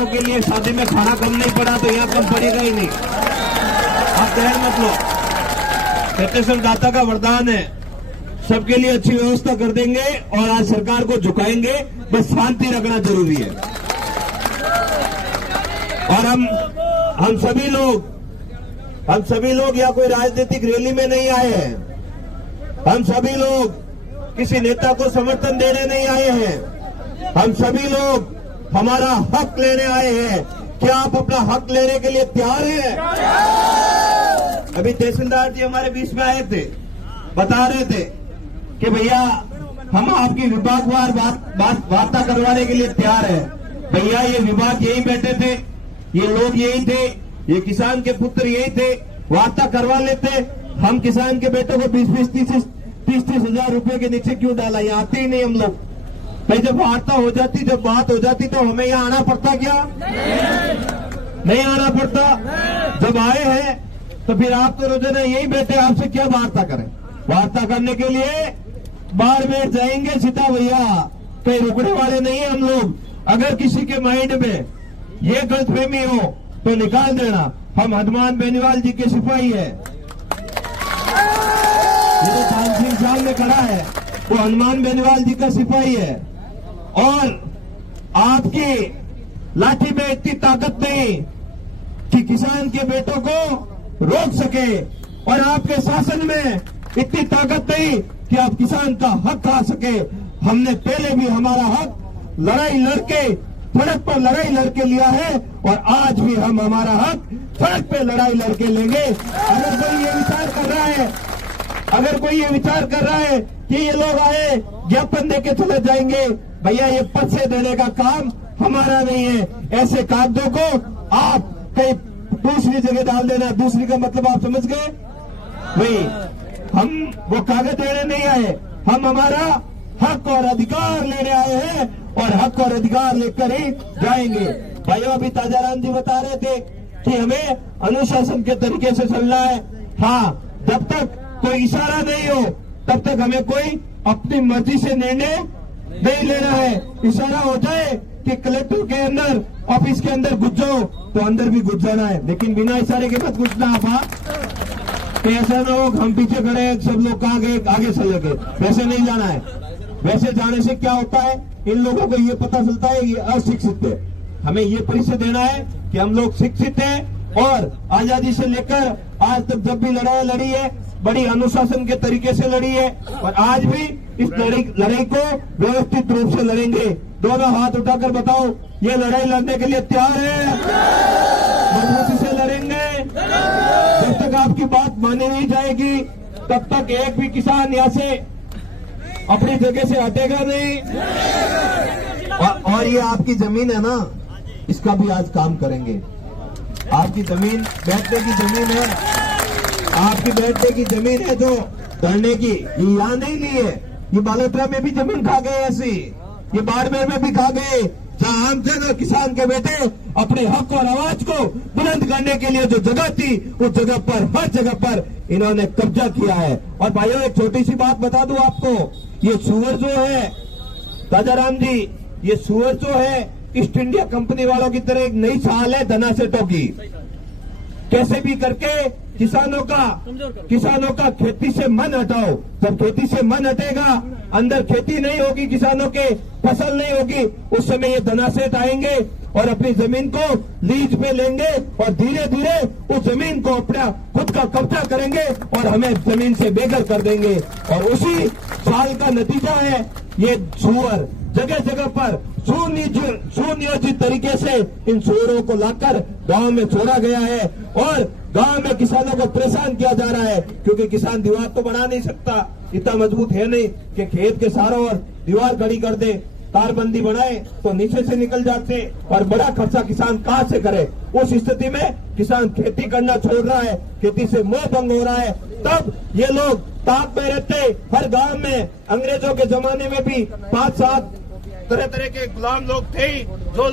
लोगों के लिए शादी में खाना कम नहीं पड़ा तो यहाँ कम पड़ेगा ही नहीं। आप ध्यान मत लो, छत्तीसगढ़ दाता का वरदान है, सबके लिए अच्छी व्यवस्था कर देंगे और आज सरकार को झुकाएंगे, बस शांति रखना जरूरी है। और हम सभी लोग यहाँ कोई राजनीतिक रैली में नहीं आए हैं, हम सभी लोग किसी नेता को समर्थन देने नहीं आए हैं, हम सभी लोग हमारा हक लेने आए हैं। क्या आप अपना हक लेने के लिए तैयार हैं? अभी तहसीलदार जी हमारे बीच में आए थे, बता रहे थे कि भैया हम आपकी विभागवार वार्ता करवाने के लिए तैयार है। भैया ये विभाग यही बैठे थे, ये लोग यही थे, ये किसान के पुत्र यही थे, वार्ता करवा लेते। हम किसान के बेटों को 20-30 हजार रुपए के नीचे क्यों डाला? यहाँ आते ही नहीं हम लोग। भाई जब वार्ता हो जाती, जब बात हो जाती तो हमें यहाँ आना पड़ता क्या? नहीं आना पड़ता। जब आए हैं तो फिर आप तो रोजाना यही बैठे, आपसे क्या वार्ता करें? वार्ता करने के लिए बाड़मेर जाएंगे सीधा भैया, कहीं रुकने वाले नहीं है हम लोग। अगर किसी के माइंड में ये गलतफहमी हो तो निकाल देना, हम हनुमान बेनीवाल जी के सिपाही है। ये तो थान सिंह साहब ने खड़ा है, वो हनुमान बेनीवाल जी का सिपाही है। और आपकी लाठी में इतनी ताकत नहीं कि किसान के बेटों को रोक सके, और आपके शासन में इतनी ताकत नहीं कि आप किसान का हक खा सके। हमने पहले भी हमारा हक लड़ाई लड़के सड़क पर लड़ाई लड़के लिया है, और आज भी हम हमारा हक सड़क पे लड़ाई लड़के लेंगे। अगर कोई ये विचार कर रहा है कि ये लोग आए ज्ञापन देके चले जाएंगे, भैया ये पद से देने का काम हमारा नहीं है। ऐसे कागजों को आप कहीं दूसरी जगह डाल देना। दूसरी का मतलब आप समझ गए? भाई हम वो कागज देने नहीं आए, हम हमारा हक और अधिकार लेने आए हैं, और हक और अधिकार लेकर ही जाएंगे। भाइयों अभी ताजाराम जी बता रहे थे कि हमें अनुशासन के तरीके से चलना है। हाँ, जब तक कोई इशारा नहीं हो तब तक हमें कोई अपनी मर्जी से निर्णय नहीं लेना है। इशारा हो जाए कि कलेक्टर के अंदर, ऑफिस के अंदर घुस जाओ तो अंदर भी घुस जाना है, लेकिन बिना इशारे के मत घुसना आप। कि ऐसा ना हो हम पीछे खड़े हैं, सब लोग कहाँ गए, आगे चले गए, वैसे नहीं जाना है। वैसे जाने से क्या होता है, इन लोगों को ये पता चलता है ये अशिक्षित है। हमें ये परिचय देना है कि हम लोग शिक्षित हैं, और आजादी से लेकर आज तक जब भी लड़ाई लड़ी है बड़ी अनुशासन के तरीके से लड़ी है, और आज भी इस लड़ाई को व्यवस्थित रूप से लड़ेंगे। दोनों हाथ उठाकर बताओ, ये लड़ाई लड़ने के लिए तैयार है? मजबूती से लड़ेंगे। जब तक आपकी बात मानी नहीं जाएगी तब तक एक भी किसान यहाँ से अपनी जगह से हटेगा नहीं। और ये आपकी जमीन है ना, इसका भी आज काम करेंगे। आपकी जमीन बैठने की जमीन है, आपकी बैठने की जमीन है जो धरने की, ये यहाँ नहीं ली है। ये बालोतरा में भी जमीन खा गए ऐसी, ये बाड़मेर में भी खा गए, जहाँ आम जन किसान के बेटे अपने हक और आवाज को बुलंद करने के लिए जो जगह थी उस जगह पर, हर जगह पर इन्होंने कब्जा किया है। और भाइयों एक छोटी सी बात बता दूं आपको, ये सुअर जो है ताजाराम जी, ये सुअर जो है ईस्ट इंडिया कंपनी वालों की तरह एक नई चाल है धना सेठों की। कैसे भी करके किसानों का खेती से मन हटाओ। जब खेती से मन हटेगा, अंदर खेती नहीं होगी, किसानों के फसल नहीं होगी, उस समय ये धना सेठ आएंगे और अपनी जमीन को लीज पे लेंगे, और धीरे धीरे उस जमीन को अपना खुद का कब्जा करेंगे और हमें जमीन से बेघर कर देंगे। और उसी साल का नतीजा है ये सुअर। जगह जगह पर सुनियोजित तरीके से इन सुअरों को लाकर गांव में छोड़ा गया है, और गांव में किसानों को परेशान किया जा रहा है, क्योंकि किसान दीवार तो बना नहीं सकता, इतना मजबूत है नहीं कि खेत के चारों ओर दीवार खड़ी कर दे। तारबंदी बनाए तो नीचे से निकल जाते, और बड़ा खर्चा किसान कहाँ से करे। उस स्थिति में किसान खेती करना छोड़ रहा है, खेती से मोह भंग हो रहा है। तब ये लोग ताक में रहते। हर गांव में अंग्रेजों के जमाने में भी 5-7 तरह तरह के गुलाम लोग थे, जो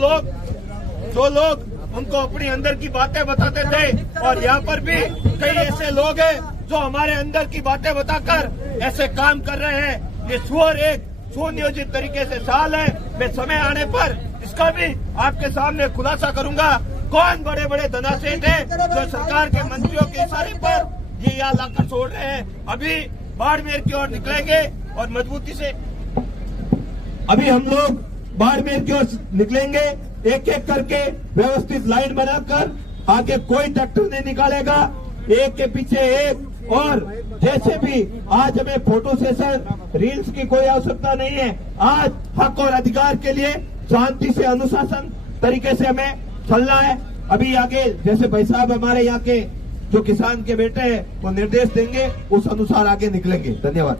लोग उनको अपनी अंदर की बातें बताते थे। और यहाँ पर भी कई ऐसे लोग हैं जो हमारे अंदर की बातें बताकर ऐसे काम कर रहे हैं। ये सुअर एक सुनियोजित तरीके से चाल है। मैं समय आने पर उसका भी आपके सामने खुलासा करूंगा। कौन बड़े बड़े धनासेठ हैं जो सरकार के मंत्रियों के इशारे पर ये यहाँ लाकर छोड़ रहे हैं। अभी बाड़मेर की ओर निकलेंगे और मजबूती से अभी हम लोग बाड़मेर की ओर निकलेंगे, एक एक करके व्यवस्थित लाइन बनाकर आगे कोई ट्रैक्टर नहीं निकालेगा, एक के पीछे एक। और जैसे भी आज हमें फोटो सेशन रील्स की कोई आवश्यकता नहीं है। आज हक और अधिकार के लिए शांति से अनुशासन तरीके से हमें चलना है। अभी आगे जैसे भाई साहब हमारे यहाँ के जो किसान के बेटे हैं वो निर्देश देंगे, उस अनुसार आगे निकलेंगे। धन्यवाद।